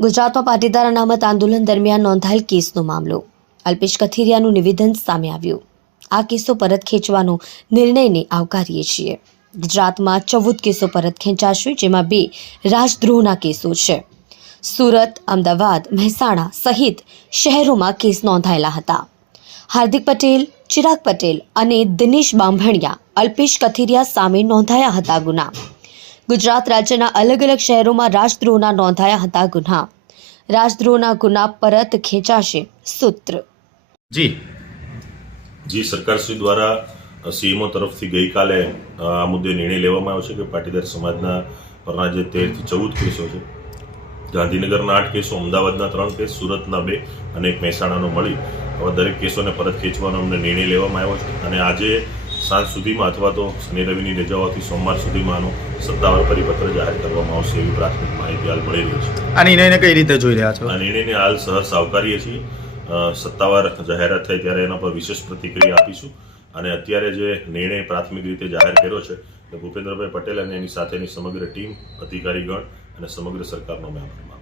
ગુજરાતમાં પાટીદાર અનામત આંદોલન દરમિયાન નોંધાયેલ કેસનો મામલો. અલ્પેશ કથિરિયાનું નિવેદન સામે આવ્યું. આ કેસો પરત ખેંચવાનો નિર્ણયને આવકારીએ છીએ. ગુજરાતમાં ચૌદ કેસો પરત ખેંચાશે, જેમાં બે રાજદ્રોહના કેસો છે. સુરત, અમદાવાદ, મહેસાણા સહિત શહેરોમાં કેસ નોંધાયેલા હતા. હાર્દિક પટેલ, ચિરાગ પટેલ અને દિનેશ બાંભણિયા અલ્પેશ કથિરિયા સામે નોંધાયા હતા ગુના. ગુજરાત રાજ્યના અલગ અલગ શહેરોમાં રાજદ્રોહના નોંધાયા હતા ગુના. રાજદ્રોહના ગુના પરત ખેંચાશે સૂત્ર. જી. જી, સરકારશ્રી દ્વારા સીએમઓ તરફથી ગઈકાલે આ મુદ્દે નિર્ણય લેવામાં આવ્યો છે કે પાટીદાર સમાજના પરના જે તેરથી ચૌદ કેસો છે ગાંધીનગરના આઠ કેસો અમદાવાદના ત્રણ કેસ સુરતના બે અને એક મહેસાણાનો મળી. હવે દરેક કેસોને પરત ખેંચવાનો અમને નિર્ણય લેવામાં આવ્યો છે. અને આજે સાંજ સુધીમાં અથવા તો શનિ રવિની રજાઓથી સોમવાર સુધીમાં આનો સત્તાવાર પરિપત્ર જાહેર કરવામાં આવશે એવી પ્રાથમિક માહિતી હાલ મળી રહી છે. આ નિર્ણયને કઈ રીતે જોઈ રહ્યા છો? આ નિર્ણયને હાલ સહર્ષ આવકારીએ છીએ. સત્તાવાર જાહેરાત થાય ત્યારે એના પર વિશેષ પ્રતિક્રિયા આપીશું. અને અત્યારે જે નિર્ણય પ્રાથમિક રીતે જાહેર કર્યો છે ભૂપેન્દ્રભાઈ પટેલ અને એની સાથેની સમગ્ર ટીમ અધિકારીગણ અને સમગ્ર સરકારનો મેં આભાર.